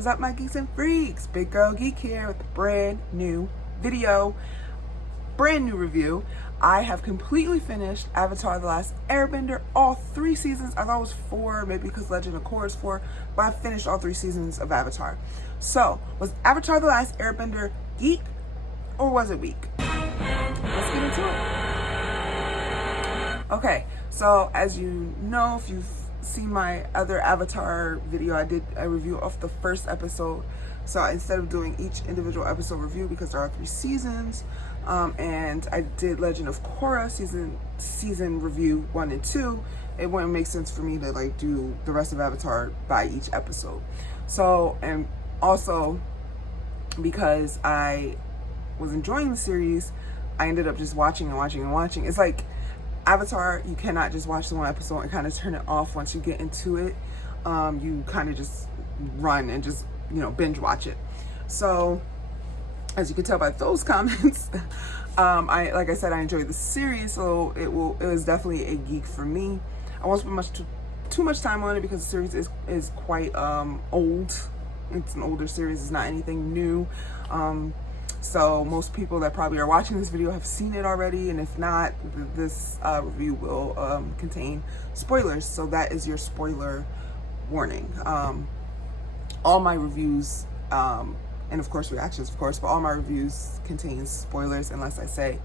is up, my geeks and freaks? Big girl Geek here with a brand new video, brand new review. I have completely finished Avatar: The Last Airbender, all 3 seasons. I thought it was 4, maybe because Legend of Korra is 4, but I finished all 3 seasons of Avatar. So, was Avatar: The Last Airbender geek or was it weak? Let's get into it. Okay, so as you know, if you've seen my other Avatar video, I did a review of the first episode. So instead of doing each individual episode review, because there are 3 seasons, and I did Legend of Korra season review 1 and 2, it wouldn't make sense for me to like do the rest of Avatar by each episode. So, and also because I was enjoying the series, I ended up just watching and watching and watching. It's like Avatar, you cannot just watch the 1 episode and kind of turn it off once you get into it. You kind of just run and just, binge watch it. So as you can tell by those comments, like I said, I enjoyed the series, so it was definitely a geek for me. I won't spend too much time on it because the series is quite old. It's an older series. It's not anything new. So most people that probably are watching this video have seen it already, and if not, this review will contain spoilers. So that is your spoiler warning. All my reviews, and of course reactions, of course, but all my reviews contain spoilers unless I say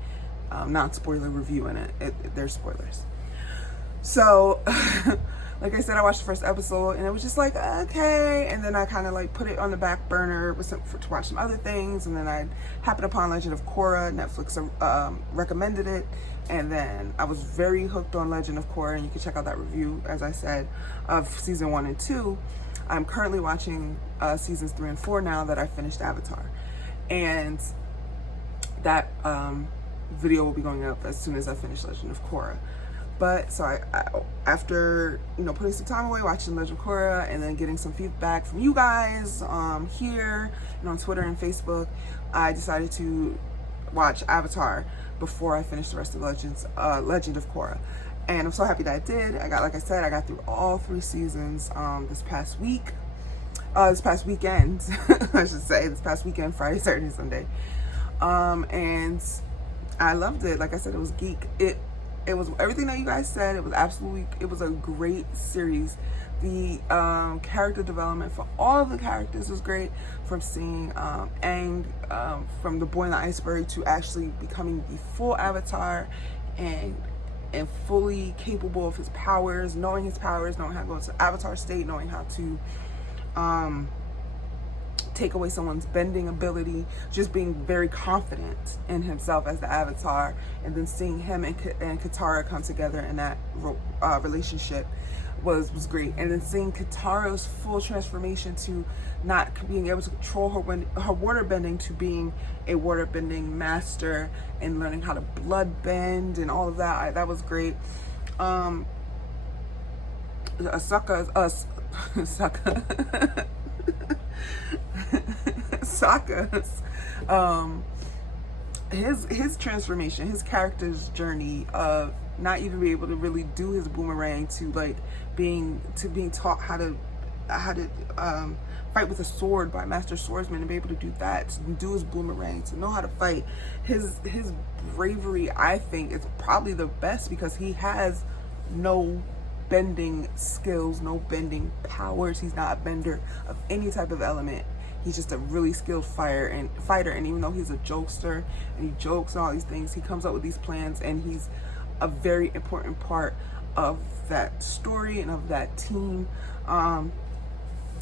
non-spoiler review in it. There's spoilers. So like I said, I watched the first episode and it was just like, okay. And then I kind of like put it on the back burner to watch some other things. And then I happened upon Legend of Korra. Netflix recommended it. And then I was very hooked on Legend of Korra. And you can check out that review, as I said, of season 1 and 2. I'm currently watching seasons 3 and 4 now that I finished Avatar. And that video will be going up as soon as I finish Legend of Korra. But so I after putting some time away watching Legend of Korra and then getting some feedback from you guys here and on Twitter and Facebook, I decided to watch Avatar before I finished the rest of Legend of Korra. And I'm so happy that I did. Like I said, I got through all 3 seasons this past weekend, I should say, this past weekend, Friday, Saturday, Sunday. And I loved it. Like I said, it was geek. It was everything that you guys said. It was a great series. The character development for all of the characters was great. From seeing Aang, from the boy in the iceberg to actually becoming the full Avatar and fully capable of his powers, knowing how to go into Avatar state, knowing how to take away someone's bending ability, just being very confident in himself as the Avatar, and then seeing him and Katara come together in that relationship was great. And then seeing Katara's full transformation to not being able to control her water bending to being a water bending master and learning how to blood bend and all of that, that was great. Sokka's his transformation, his character's journey of not even being able to really do his boomerang to being taught how to fight with a sword by master swordsman and be able to do that, to do his boomerang, to know how to fight. His bravery, I think, is probably the best because he has no bending skills, no bending powers. He's not a bender of any type of element. He's just a really skilled fighter, and even though he's a jokester and he jokes and all these things, he comes up with these plans, and he's a very important part of that story and of that team.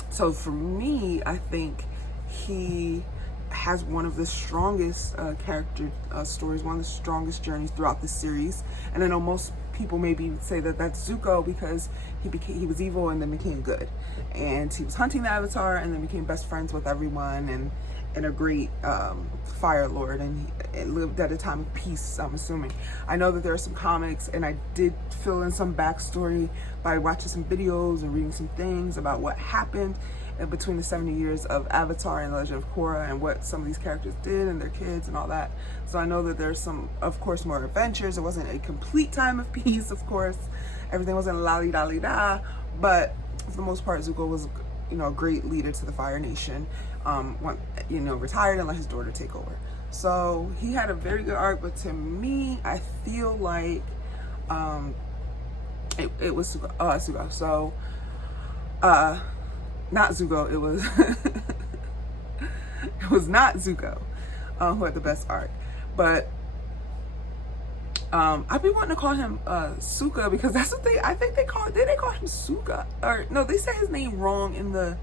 So for me, I think he has one of the strongest character stories, one of the strongest journeys throughout the series. And I know most people maybe say that that's Zuko because he was evil and then became good, and he was hunting the Avatar and then became best friends with everyone and a great fire lord, and he lived at a time of peace, I'm assuming. I know that there are some comics, and I did fill in some backstory by watching some videos and reading some things about what happened between the 70 years of Avatar and Legend of Korra and what some of these characters did and their kids and all that. So I know that there's some, of course, more adventures. It wasn't a complete time of peace, of course. Everything wasn't la-di-da-li-da, but for the most part, Zuko was you know, a great leader to the Fire Nation, you know, retired and let his daughter take over. So he had a very good arc, but to me, I feel like it was Sugo. So not Zuko, it was it was not Zuko who had the best arc. But I've been wanting to call him Suka, because that's what I think they call him Suka, or no, they said his name wrong in the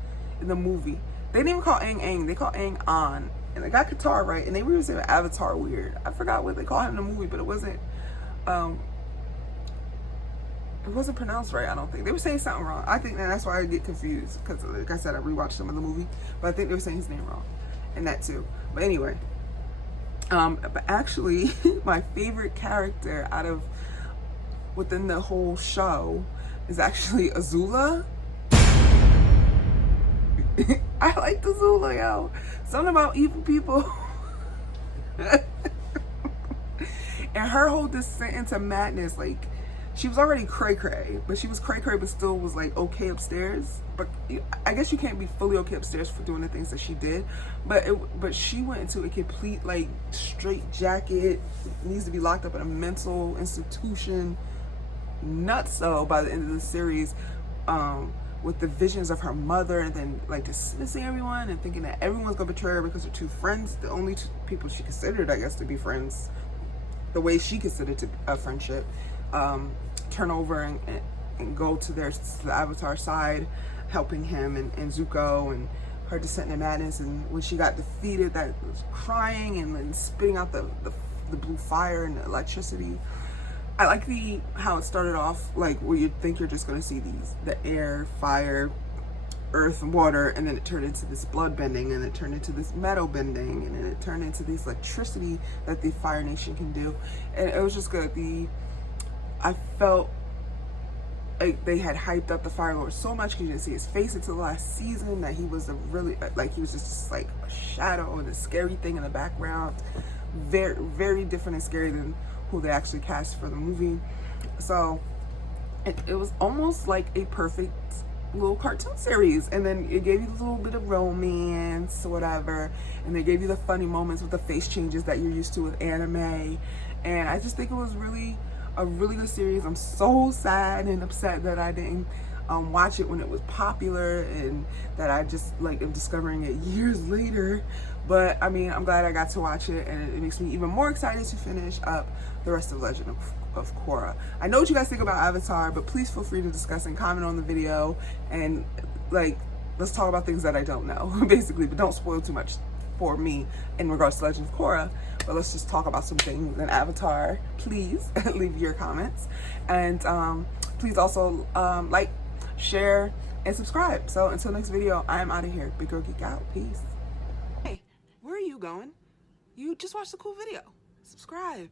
movie. They didn't even call Aang, they call Aang An, and they got Katara right, and they were saying Avatar weird. I forgot what they called him in the movie, but it wasn't pronounced right. I don't think they were saying something wrong. I think that's why I get confused, because like I said, I rewatched some of the movie, but I think they were saying his name wrong, and that too. But anyway, but actually, my favorite character within the whole show is actually Azula. I like Azula, yo. Something about evil people. And her whole descent into madness, like, she was already cray-cray, but she was cray-cray, but still was like okay upstairs. But I guess you can't be fully okay upstairs for doing the things that she did. But she went into a complete like straight jacket, needs to be locked up in a mental institution, nutso by the end of the series, with the visions of her mother, and then like dismissing everyone and thinking that everyone's gonna betray her because her two friends, the only two people she considered, I guess, to be friends, the way she considered to a friendship, turn over and go to the Avatar side, helping him and Zuko, and her descent into madness. And when she got defeated, that was crying and then spitting out the blue fire and the electricity. I like how it started off, like, where you'd think you're just gonna see the air, fire, earth, and water, and then it turned into this blood bending, and it turned into this metal bending, and then it turned into this electricity that the Fire Nation can do. And it was just good. I felt like they had hyped up the Fire Lord so much, because you didn't see his face until the last season, that he was he was just like a shadow and a scary thing in the background. Very, very different and scary than who they actually cast for the movie. So it was almost like a perfect little cartoon series, and then it gave you a little bit of romance or whatever, and they gave you the funny moments with the face changes that you're used to with anime. And I just think it was really a really good series. I'm so sad and upset that I didn't watch it when it was popular, and that I just like am discovering it years later. But I mean, I'm glad I got to watch it, and it makes me even more excited to finish up the rest of Legend of Korra. I know what you guys think about Avatar, but please feel free to discuss and comment on the video, and like, let's talk about things that I don't know, basically, but don't spoil too much for me in regards to Legend of Korra. But let's just talk about some things in Avatar. Please leave your comments, and please also like, share, and subscribe. So until next video, I am out of here. Big Girl Geek out. Peace. Hey, where are you going? You just watched a cool video. Subscribe.